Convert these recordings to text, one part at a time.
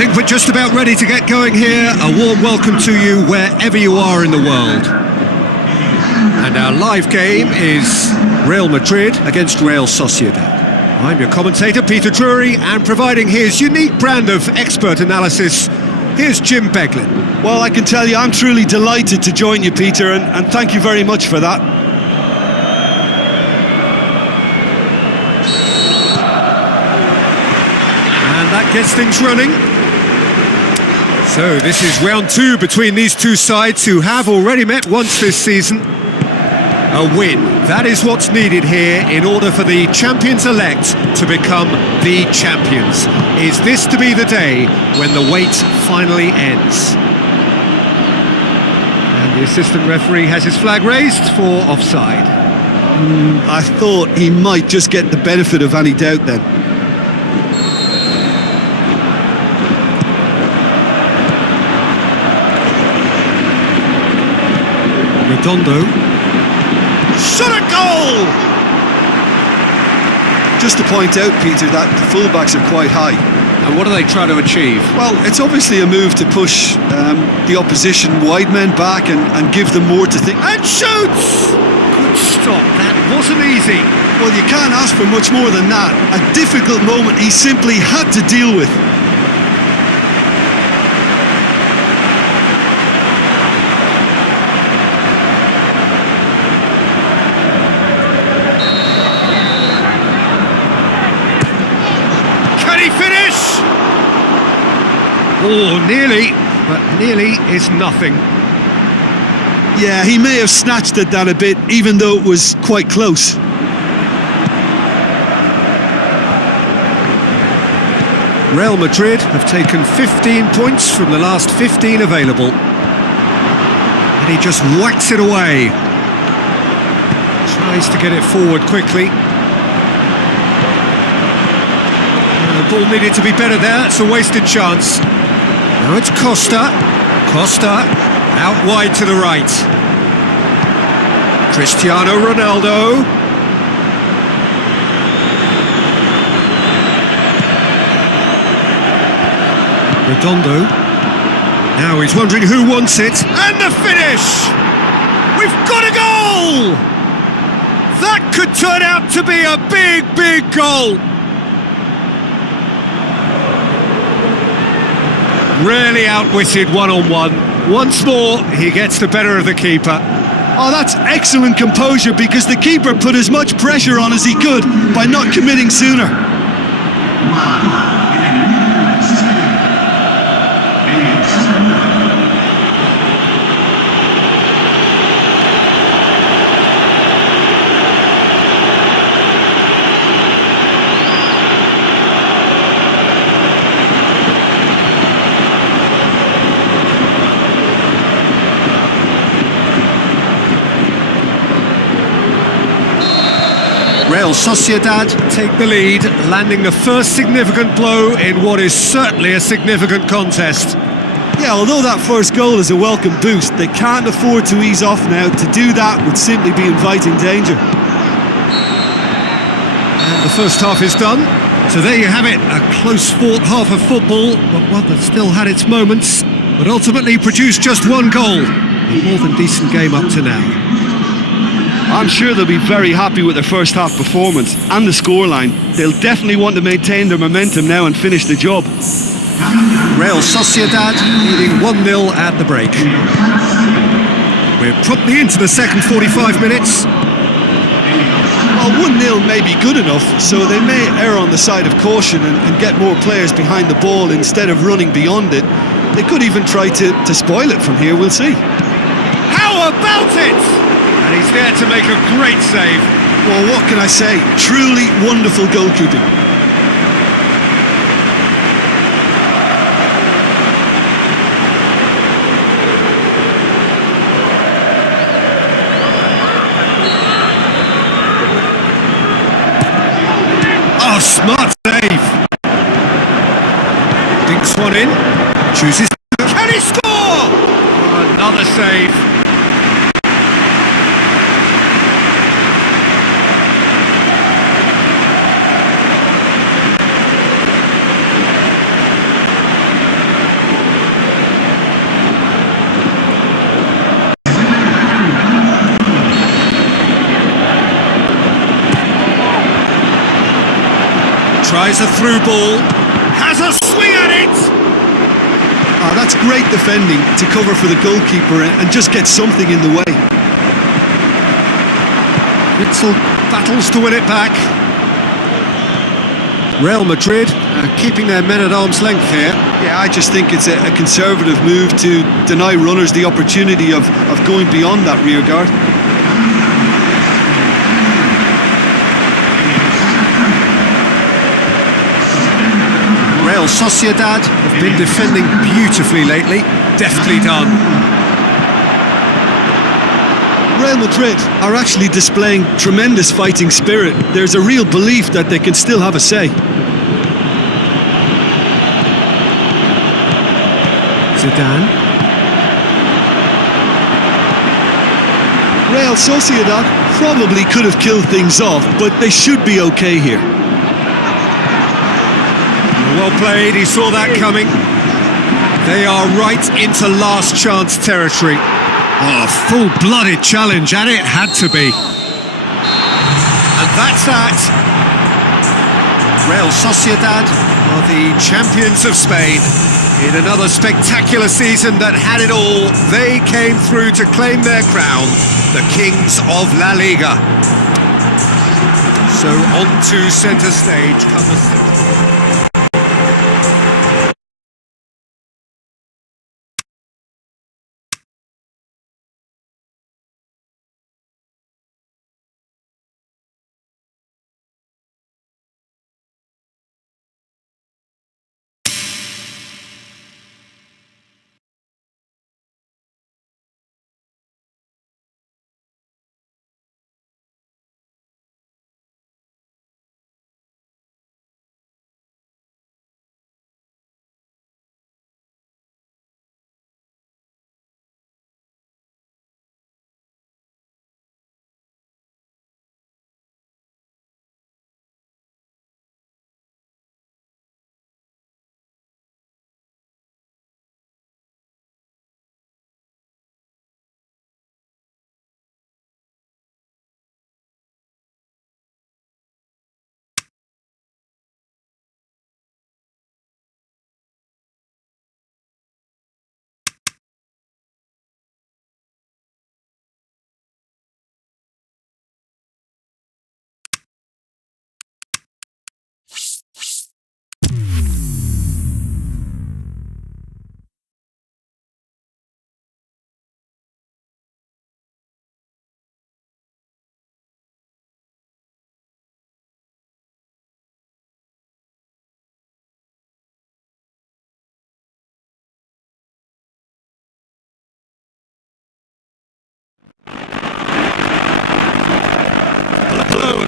I think we're just about ready to get going here. A warm welcome to you wherever you are in the world. And our live game is Real Madrid against Real Sociedad. I'm your commentator, Peter Drury, and providing his unique brand of expert analysis, here's Jim Beglin. Well, I can tell you I'm truly delighted to join you, Peter, and thank you very much for that. And that gets things running. So this is round two between these two sides who have already met once this season. A win, that is what's needed here in order for the champions-elect to become the champions. Is this to be the day when the wait finally ends? And the assistant referee has his flag raised for offside. I thought he might just get the benefit of any doubt then. Redondo. Shot a goal! Just to point out, Peter, that the fullbacks are quite high. And what are they trying to achieve? Well, it's obviously a move to push the opposition wide men back and give them more to think. And shoots! Good stop, that wasn't easy. Well, you can't ask for much more than that. A difficult moment he simply had to deal with. Oh, nearly, but nearly is nothing. Yeah, he may have snatched at that a bit, even though it was quite close. Real Madrid have taken 15 points from the last 15 available. And he just whacks it away. Tries to get it forward quickly. The ball needed to be better there, it's a wasted chance. Now it's Costa. Costa out wide to the right. Cristiano Ronaldo. Redondo. Now he's wondering who wants it. And the finish! We've got a goal! That could turn out to be a big, big goal. Really outwitted one-on-one. Once more, he gets the better of the keeper. Oh, that's excellent composure, because the keeper put as much pressure on as he could by not committing sooner. Real Sociedad take the lead, landing the first significant blow in what is certainly a significant contest. Yeah, although that first goal is a welcome boost, they can't afford to ease off now. To do that would simply be inviting danger. And the first half is done. So there you have it, a close-fought half of football, but one that still had its moments, but ultimately produced just one goal. A more than decent game up to now. I'm sure they'll be very happy with their first half performance and the scoreline. They'll definitely want to maintain their momentum now and finish the job. Real Sociedad leading 1-0 at the break. We're promptly into the second 45 minutes. Well, 1-0 may be good enough, so they may err on the side of caution and get more players behind the ball instead of running beyond it. They could even try to spoil it from here, we'll see. How about it? And he's there to make a great save. Well, what can I say? Truly wonderful goalkeeping. Oh, smart save. Dinks one in. Chooses. Can he score? Oh, another save. Tries a through ball, has a swing at it! Oh, that's great defending to cover for the goalkeeper and just get something in the way. Witzel battles to win it back. Real Madrid keeping their men at arm's length here. Yeah, I just think it's a conservative move to deny runners the opportunity of going beyond that rear guard. Real Sociedad have been defending beautifully lately. Deftly done. Real Madrid are actually displaying tremendous fighting spirit. There's a real belief that they can still have a say. Zidane. Real Sociedad probably could have killed things off, but they should be okay here. Well played, he saw that coming. They are right into last chance territory. Oh, a full-blooded challenge, and it had to be. And that's that. Real Sociedad are the champions of Spain. In another spectacular season that had it all, they came through to claim their crown, the kings of La Liga. So on to centre stage comes...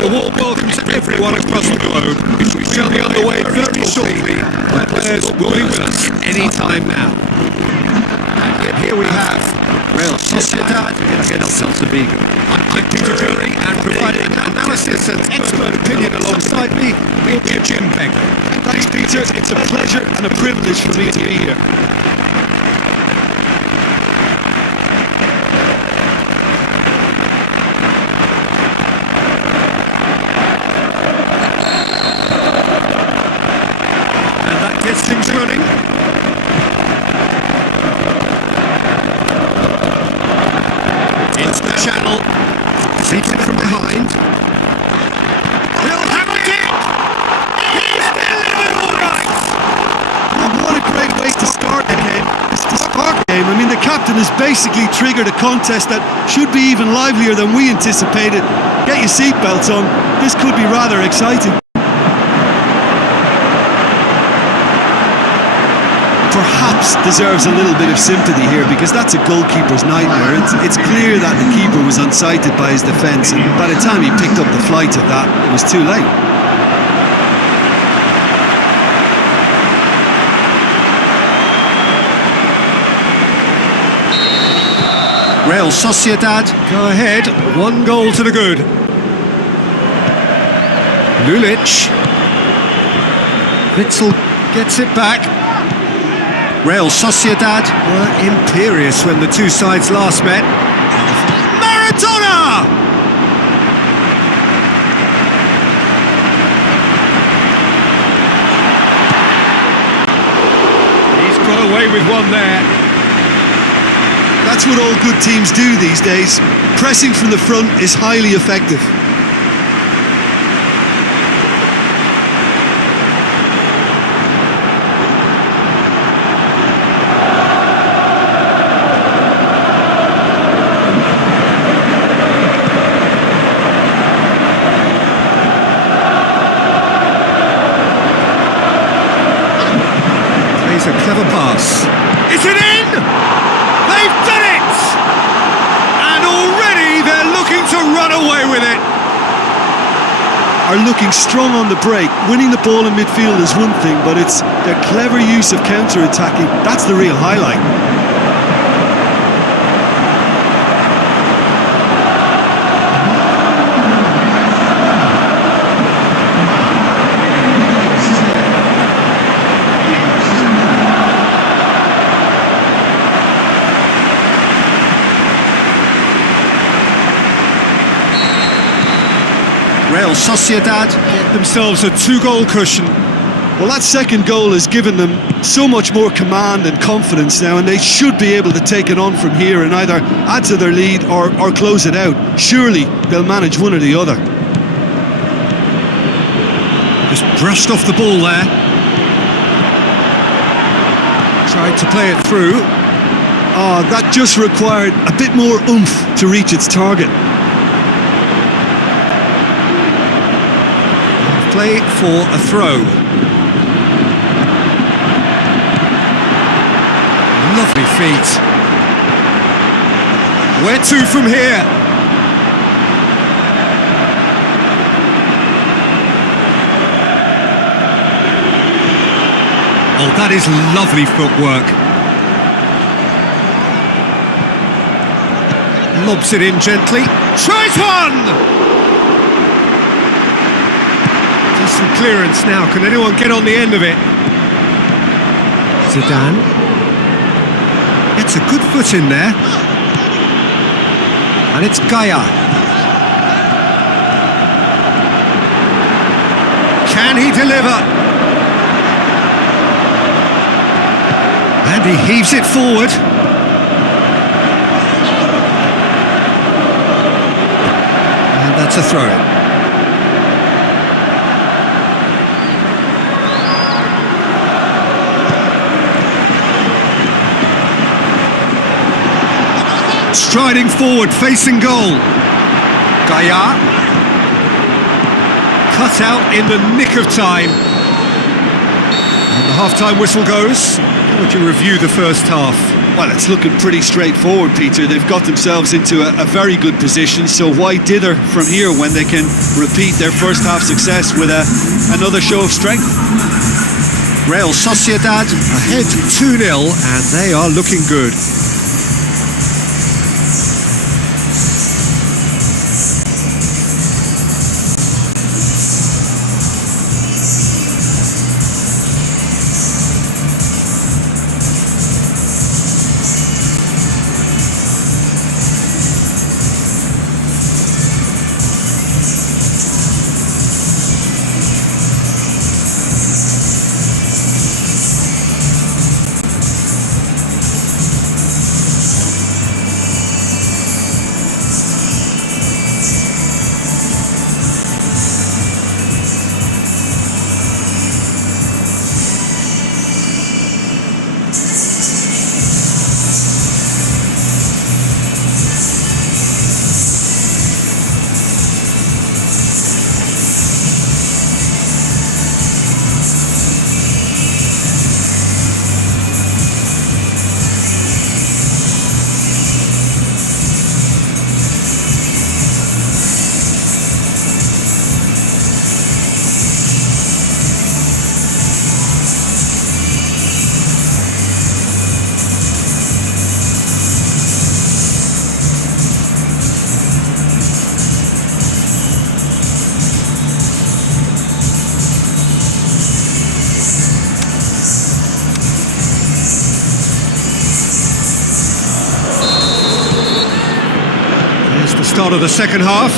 A warm welcome to everyone across the globe. We shall be on the way very shortly. My players will be with us any time now. And yet here we have Real Sociedad against Celta Vigo. I'm Peter Jury, and providing analysis and expert opinion alongside me will be Jim Becker. Thanks, Peter. It's a pleasure and a privilege for me to be here. Gets things running. Into the channel. Seated from behind. He'll have a kick! He's delivered all right! Oh, what a great way to start the game. It's the start game. I mean, the captain has basically triggered a contest that should be even livelier than we anticipated. Get your seatbelts on. This could be rather exciting. Perhaps deserves a little bit of sympathy here, because that's a goalkeeper's nightmare. It's clear that the keeper was unsighted by his defence, and by the time he picked up the flight of that, it was too late. Real Sociedad go ahead, 1 goal to the good. Lulic. Witzel gets it back. Real Sociedad were imperious when the two sides last met. Maradona! away with one there. That's what all good teams do these days. Pressing from the front is highly effective. Plays a clever pass. Is it in? They've done it! And already they're looking to run away with it. Are looking strong on the break. Winning the ball in midfield is one thing, but it's their clever use of counter-attacking. That's the real highlight. Real Sociedad get themselves a 2-goal cushion. Well, that second goal has given them so much more command and confidence now, and they should be able to take it on from here and either add to their lead or close it out. Surely they'll manage one or the other. Just brushed off the ball there. Tried to play it through. Oh, that just required a bit more oomph to reach its target. Play for a throw. Lovely feet. Where to from here? Oh, that is lovely footwork. Lobs it in gently. Tries one! Decent clearance now. Can anyone get on the end of it? Zidane. Gets a good foot in there. And it's Gaia. Can he deliver? And he heaves it forward. And that's a throw-in. Striding forward, facing goal. Gaia. Cut out in the nick of time. And the half-time whistle goes. How would you review the first half? Well, it's looking pretty straightforward, Peter. They've got themselves into a very good position, so why dither from here when they can repeat their first half success with another show of strength? Real Sociedad ahead 2-0, and they are looking good. Start of the second half.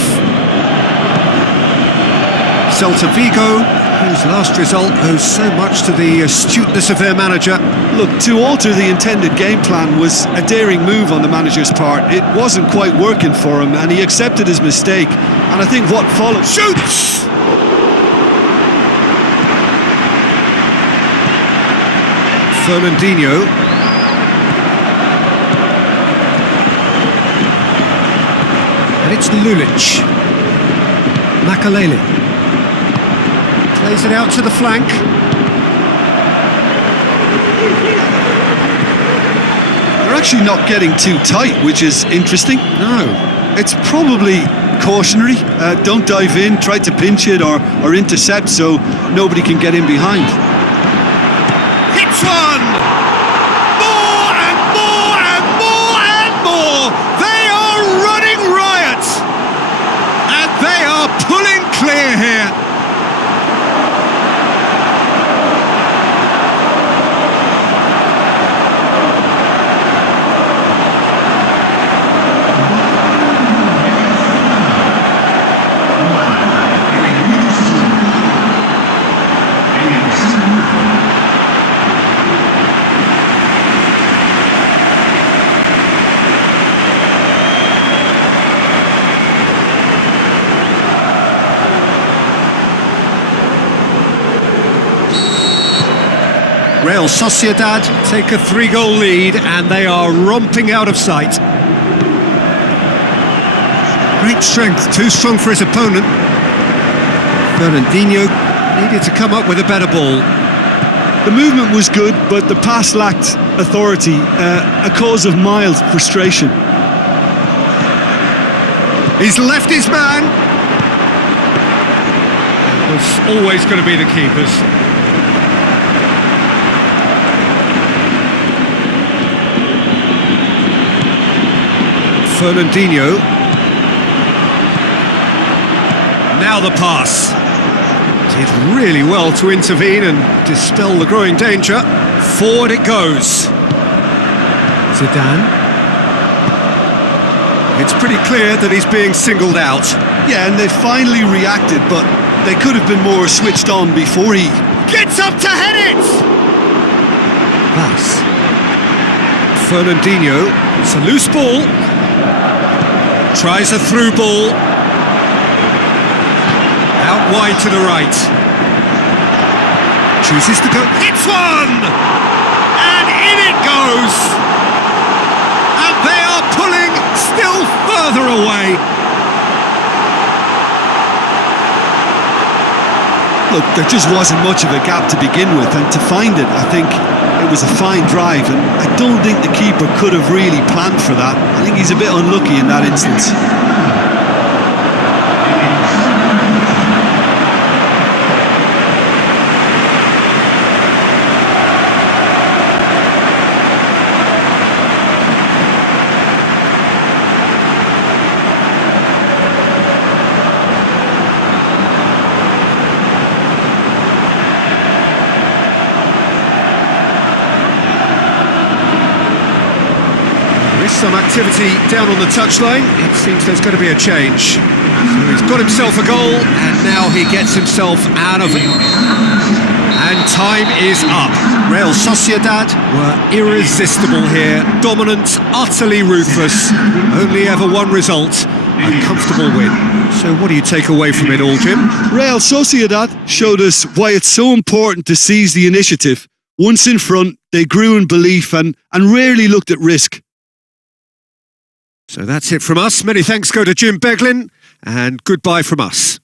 Celta Vigo whose last result owes so much to the astuteness of their manager. Look, to alter the intended game plan was a daring move on the manager's part. It wasn't quite working for him, and he accepted his mistake. And I think what followed... Shoots! Fernandinho. And it's Lulic. Makalele. Plays it out to the flank. They're actually not getting too tight, which is interesting. No. It's probably cautionary. Don't dive in, try to pinch it or intercept so nobody can get in behind. Hits one! More and more and more and more! They are running riot! And they are pulling clear here. Real Sociedad take a 3-goal lead and they are romping out of sight. Great strength, too strong for his opponent. Fernandinho needed to come up with a better ball. The movement was good, but the pass lacked authority, a cause of mild frustration. He's left his man. It was always going to be the keeper's. Fernandinho. Now the pass. Did really well to intervene and dispel the growing danger. Forward it goes. Zidane. It's pretty clear that he's being singled out. Yeah, and they finally reacted, but they could have been more switched on before he... Gets up to head it! Pass. Fernandinho. It's a loose ball. Tries a through ball. Out wide to the right. Chooses to go. Hits one! And in it goes! And they are pulling still further away. Look, there just wasn't much of a gap to begin with, and to find it, I think it was a fine drive, and I don't think the keeper could have really planned for that. I think he's a bit unlucky in that instance. Some activity down on the touchline. It seems there's going to be a change. So he's got himself a goal, and now he gets himself out of it. And time is up. Real Sociedad were irresistible here. Dominant, utterly ruthless. Only ever one result, a comfortable win. So what do you take away from it all, Jim? Real Sociedad showed us why it's so important to seize the initiative. Once in front, they grew in belief and rarely looked at risk. So that's it from us. Many thanks go to Jim Beglin, and goodbye from us.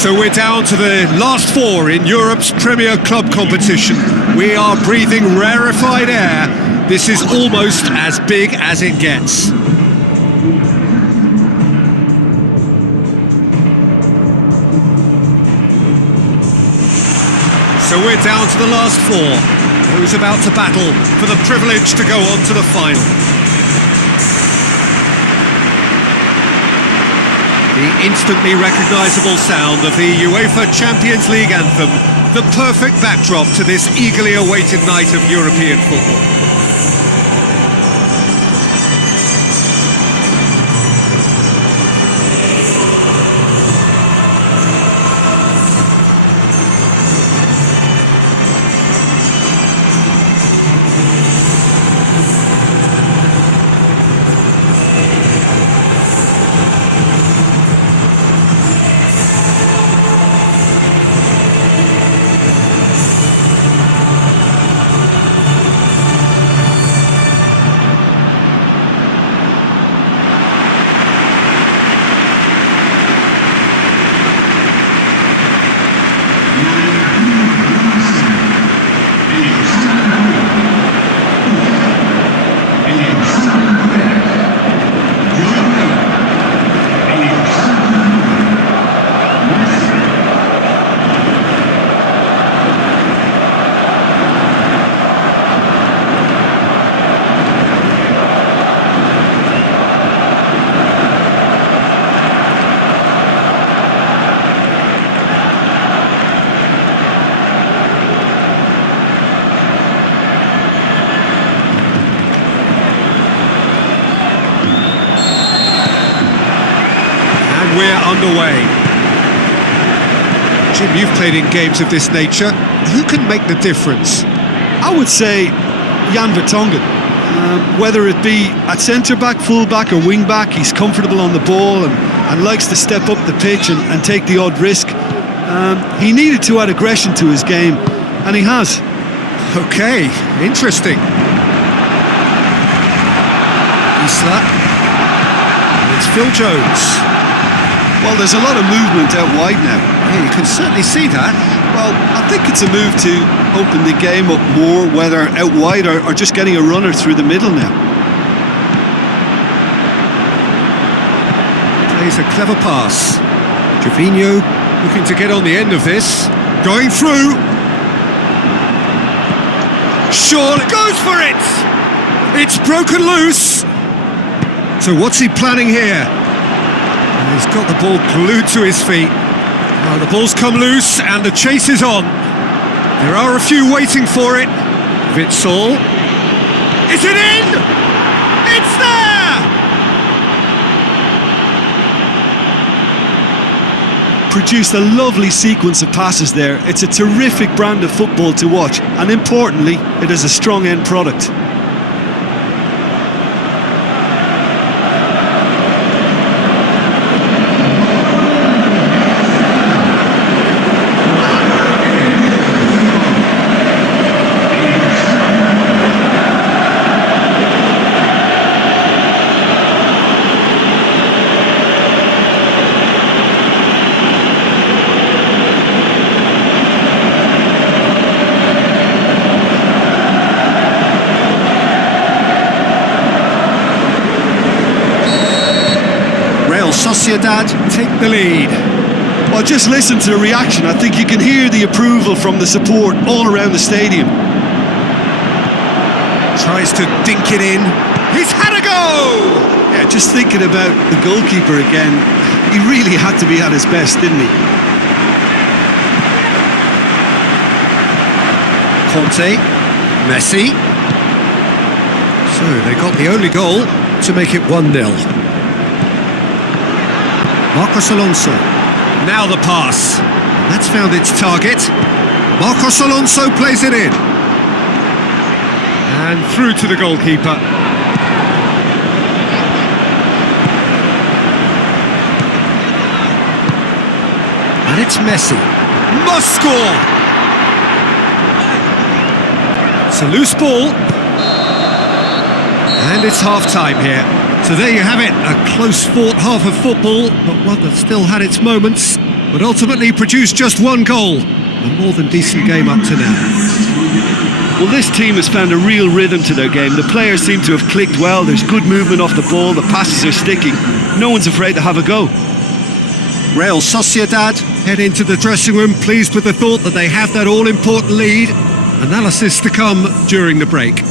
So we're down to the last four in Europe's Premier Club competition. We are breathing rarefied air. This is almost as big as it gets. So we're down to the last four. Who's about to battle for the privilege to go on to the final? The instantly recognisable sound of the UEFA Champions League anthem, the perfect backdrop to this eagerly awaited night of European football. underway. Jim, you've played in games of this nature. Who can make the difference? I would say Jan Vertonghen. Whether it be at centre-back, full-back or wing-back, he's comfortable on the ball and likes to step up the pitch and take the odd risk. He needed to add aggression to his game, and he has. Okay, interesting. Isla. And it's Phil Jones. Well, there's a lot of movement out wide now. Yeah, you can certainly see that. Well, I think it's a move to open the game up more, whether out wide or just getting a runner through the middle now. Plays a clever pass. Trevino looking to get on the end of this. Going through. Surely goes for it! It's broken loose. So what's he planning here? He's got the ball glued to his feet. Well, the ball's come loose and the chase is on. There are a few waiting for it. Witsel. Is it in? It's there! Produced a lovely sequence of passes there. It's a terrific brand of football to watch, and importantly, it is a strong end product. Sociedad take the lead. Well, just listen to the reaction. I think you can hear the approval from the support all around the stadium. Tries to dink it in. He's had a go! Yeah, just thinking about the goalkeeper again, he really had to be at his best, didn't he? Conte, Messi. So they got the only goal to make it 1-0. Marcos Alonso. Now the pass. That's found its target. Marcos Alonso plays it in. And through to the goalkeeper. And it's Messi. Must score! It's a loose ball. And it's half-time here. So there you have it, a close-fought half of football, but one that still had its moments, but ultimately produced just one goal. A more than decent game up to now. Well, this team has found a real rhythm to their game. The players seem to have clicked well. There's good movement off the ball. The passes are sticking. No one's afraid to have a go. Real Sociedad head into the dressing room pleased with the thought that they have that all-important lead. Analysis to come during the break.